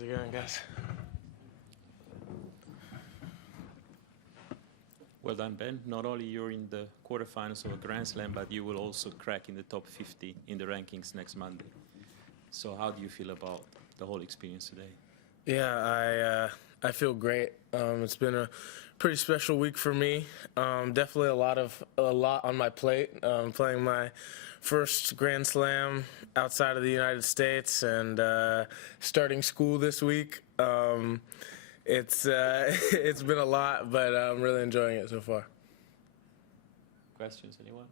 How's it going, guys? Well done, Ben. Not only you're in the quarterfinals of a Grand Slam, but you will also crack in the top 50 in the rankings next Monday. So how do you feel about the whole experience today? Yeah, I feel great. It's been a pretty special week for me. Definitely a lot on my plate. Playing my first Grand Slam outside of the United States and starting school this week. It's it's been a lot, but I'm really enjoying it so far. Questions, anyone?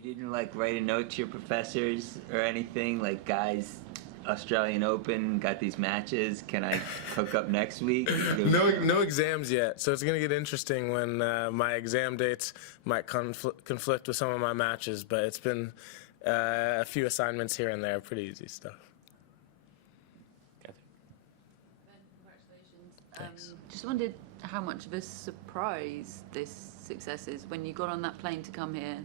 You didn't like write a note to your professors or anything like, guys, Australian Open, got these matches, can I hook up next week? No exams yet, so it's going to get interesting when my exam dates might conflict with some of my matches, but it's been a few assignments here and there, pretty easy stuff. Kathy? Ben, congratulations. Thanks. Just wondered how much of a surprise this success is. When you got on that plane to come here,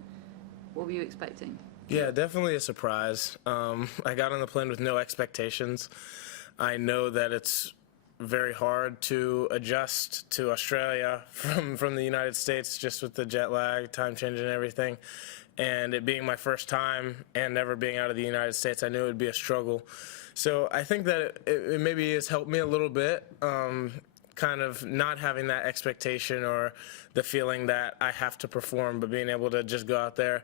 what were you expecting? Yeah, definitely a surprise. I got on the plane with no expectations. I know that it's very hard to adjust to Australia from the United States, just with the jet lag, time change and everything. And it being my first time and never being out of the United States, I knew it would be a struggle. So I think that it maybe has helped me a little bit, kind of not having that expectation or the feeling that I have to perform, but being able to just go out there,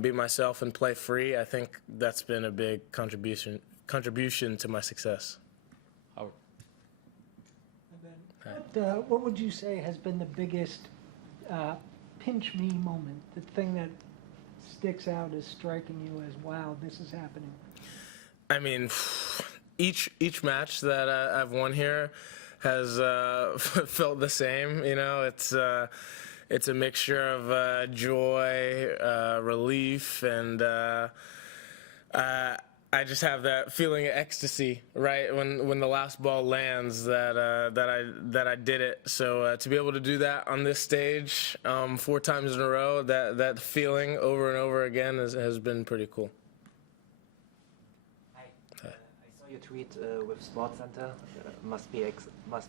be myself and play free. I think that's been a big contribution to my success. Howard? What would you say has been the biggest pinch me moment, the thing that sticks out as striking you as, wow, this is happening? I mean, each match that I've won here has felt the same. You know, it's a mixture of joy, relief, and I just have that feeling of ecstasy, right, when the last ball lands, that I did it. So to be able to do that on this stage 4 times in a row, that feeling over and over again has been pretty cool. Hi. I saw your tweet with SportsCenter. Must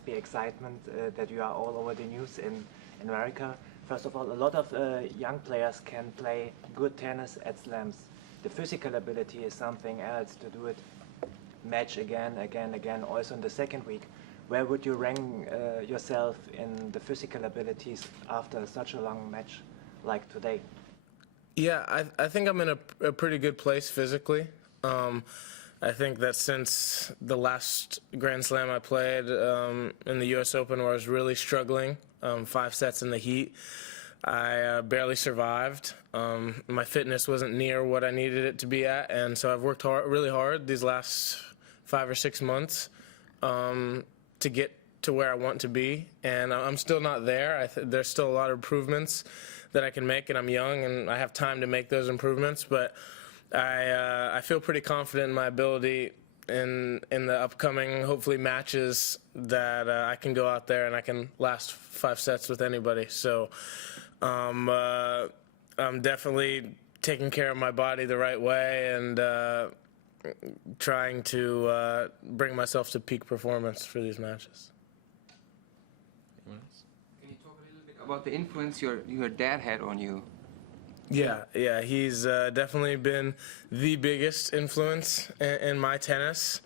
be excitement that you are all over the news in America. First of all, a lot of young players can play good tennis at slams. The physical ability is something else to do it match again, also in the second week. Where would you rank yourself in the physical abilities after such a long match like today? Yeah, I think I'm in a pretty good place physically. I think that since the last Grand Slam I played in the U.S. Open, where I was really struggling, 5 sets in the heat, I barely survived. My fitness wasn't near what I needed it to be at, and so I've worked really hard these last 5 or 6 months to get to where I want to be, and I'm still not there. There's still a lot of improvements that I can make, and I'm young, and I have time to make those improvements, but I feel pretty confident in my ability in the upcoming, hopefully, matches that I can go out there and I can last 5 sets with anybody. So I'm definitely taking care of my body the right way and trying to bring myself to peak performance for these matches. Anyone else? Can you talk a little bit about the influence your dad had on you? Yeah, he's definitely been the biggest influence in my tennis.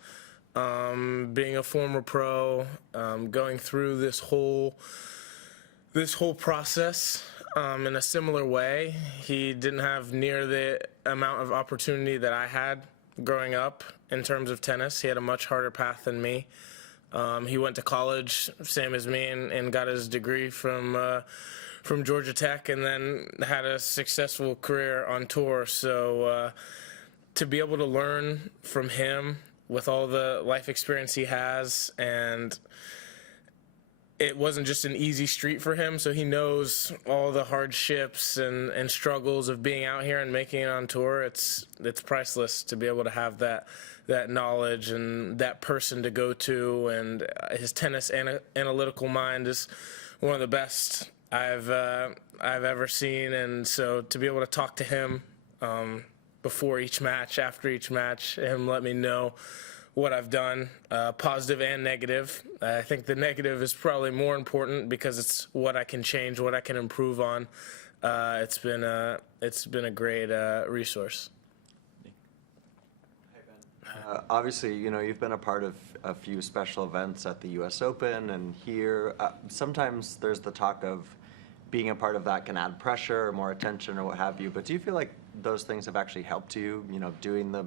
Being a former pro, going through this whole process in a similar way. He didn't have near the amount of opportunity that I had growing up in terms of tennis. He had a much harder path than me. He went to college, same as me, and got his degree from Georgia Tech, and then had a successful career on tour. So to be able to learn from him with all the life experience he has, and it wasn't just an easy street for him, so he knows all the hardships and struggles of being out here and making it on tour. It's priceless to be able to have that knowledge and that person to go to, and his tennis analytical mind is one of the best I've ever seen, and so to be able to talk to him before each match, after each match, him let me know what I've done, positive and negative. I think the negative is probably more important because it's what I can change, what I can improve on. It's been a great resource. Obviously, you know, you've been a part of a few special events at the U.S. Open and here. Sometimes there's the talk of being a part of that can add pressure or more attention or what have you. But do you feel like those things have actually helped you, you know, doing the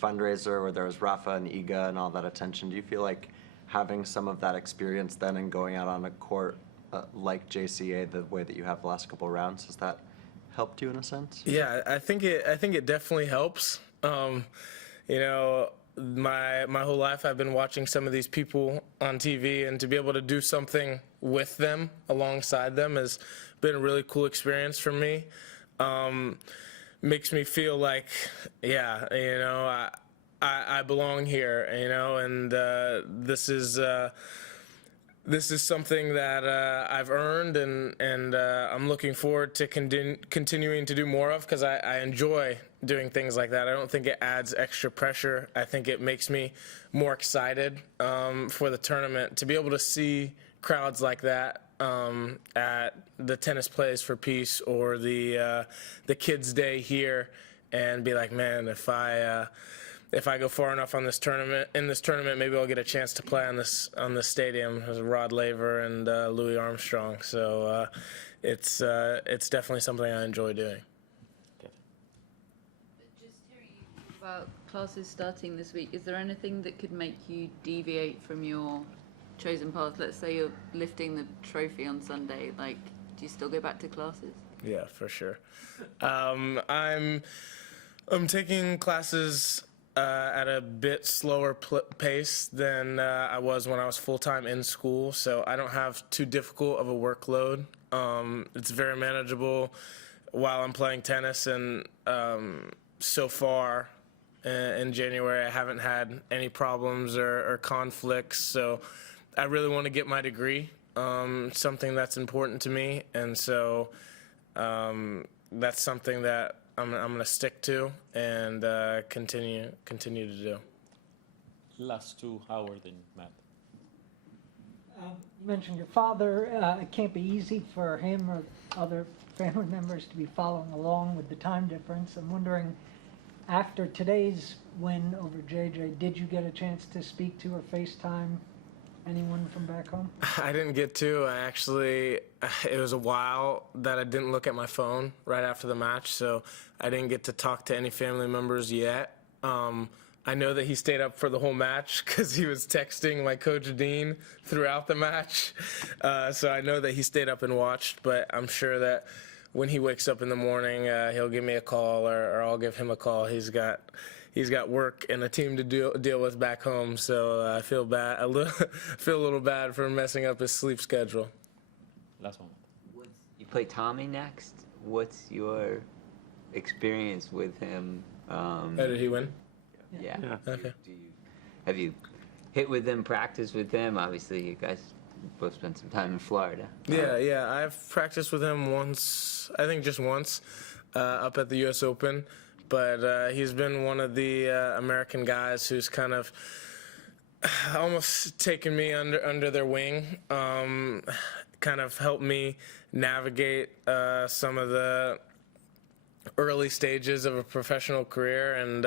fundraiser where there was Rafa and Iga and all that attention? Do you feel like having some of that experience then and going out on a court like JCA the way that you have the last couple rounds, has that helped you in a sense? Yeah, I think it definitely helps. You know, my whole life I've been watching some of these people on TV, and to be able to do something with them, alongside them, has been a really cool experience for me. Makes me feel like, yeah, you know, I belong here, you know, and this is something that I've earned, and I'm looking forward to continuing to do more of, because I enjoy doing things like that. I don't think it adds extra pressure. I think it makes me more excited for the tournament, to be able to see crowds like that at the Tennis Plays for Peace or the Kids Day here, and be like, man, if I go far enough in this tournament, maybe I'll get a chance to play on this stadium with Rod Laver and Louis Armstrong. So it's definitely something I enjoy doing. Just hearing you talk about classes starting this week, is there anything that could make you deviate from your chosen path? Let's say you're lifting the trophy on Sunday. Like, do you still go back to classes? Yeah, for sure. I'm taking classes at a bit slower pace than I was when I was full-time in school, so I don't have too difficult of a workload. It's very manageable while I'm playing tennis, and so far in January I haven't had any problems or conflicts, so I really want to get my degree, something that's important to me, and so that's something that I'm going to stick to and continue to do. Last two, Howard and Matt. You mentioned your father. It can't be easy for him or other family members to be following along with the time difference. I'm wondering, after today's win over JJ, did you get a chance to speak to or FaceTime anyone from back home? I didn't get to. It was a while that I didn't look at my phone right after the match, so I didn't get to talk to any family members yet. I know that he stayed up for the whole match because he was texting my coach Dean throughout the match. So I know that he stayed up and watched, but I'm sure that when he wakes up in the morning, he'll give me a call or I'll give him a call. He's got work and a team to deal with back home, so I feel a little bad for messing up his sleep schedule. Last one. You play Tommy next. What's your experience with him? Did he win? Yeah. Okay. Have you hit with him, practiced with him? Obviously, you guys both spent some time in Florida. Yeah. I've practiced with him once, I think just once, up at the U.S. Open. But he's been one of the American guys who's kind of almost taken me under their wing, kind of helped me navigate some of the early stages of a professional career, and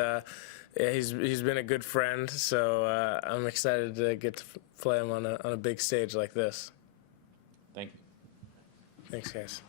yeah, he's been a good friend. So I'm excited to get to play him on a big stage like this. Thank you. Thanks, guys.